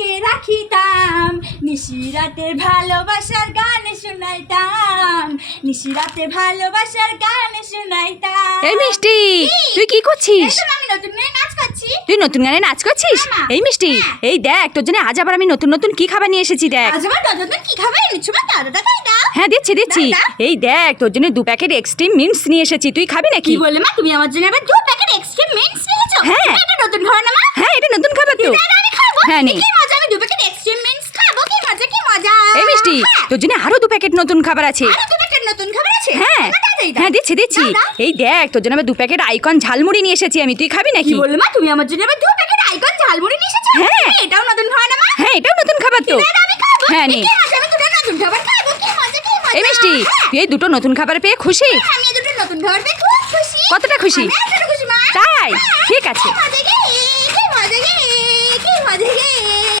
তার বুকে রাখিতাম নিশিরাতের ভালোবাসার গান শোনাইতাম। নিশিরাতে ভালোবাসার গান শোনাইতাম। এই মিষ্টি তুই কি করছিস? আমি নতুন করে নাচ করছি। তুই নতুন গানে নাচ করছিস? হ্যাঁ, এই মিষ্টি এই দেখ তোর জন্য আজ আবার আমি নতুন নতুন কি খাবার নিয়ে এসেছি দেখ। আজ আমার নতুন কি খাবে এনেছো মা দাদা দাদাই দাও হ্যাঁ দিচ্ছি দিচ্ছি। এই দেখ তোর জন্য দু প্যাকেট এক্সট্রিম মিন্টস নিয়ে এসেছি। তুই খাবি নাকি? কি বলে মা? তুমি আমার জন্য আবার দু প্যাকেট এক্সট্রা মিন্টস নিয়েছো? হ্যাঁ। এটা নতুন খাবার না মা? হ্যাঁ এটা নতুন খাবার তো। হ্যাঁ, নে। কি মজা আমি দু প্যাকেট এক্সট্রা মিন্টস খাব কি মজা কি মজা এই মিষ্টি। হ্যাঁ। তোর জন্য আরও দু প্যাকেট নতুন খাবার আছে। নতুন খাবার আছে? হ্যাঁ। হ্যাঁ দিচ্ছি দিচ্ছি। এই দেখ তোর জন্য আবার দু প্যাকেট আইকন ঝালমুড়ি নিয়ে এসেছি আমি। তুই খাবি নাকি? কি বললে মা? তুমি আমার জন্য আবার দু প্যাকেট আইকন ঝালমুড়ি নিয়ে এসেছ? হ্যাঁ। এটাও নতুন খাবার না মা? হ্যাঁ এটাও নতুন খাবার তো। আমি হ্যাঁ, নে। আমি দুটো নতুন খাবার খাব? কি মজা কি মজা। এই মিষ্টি হ্যাঁ। তুই এই দুটো নতুন খাবার পেয়ে খুশি। আমি এই দুটো নতুন খাবার পেয়ে খুব খুশি। কতটা খুশি? আমি তাই? হ্যাঁ। ঠিক আছে।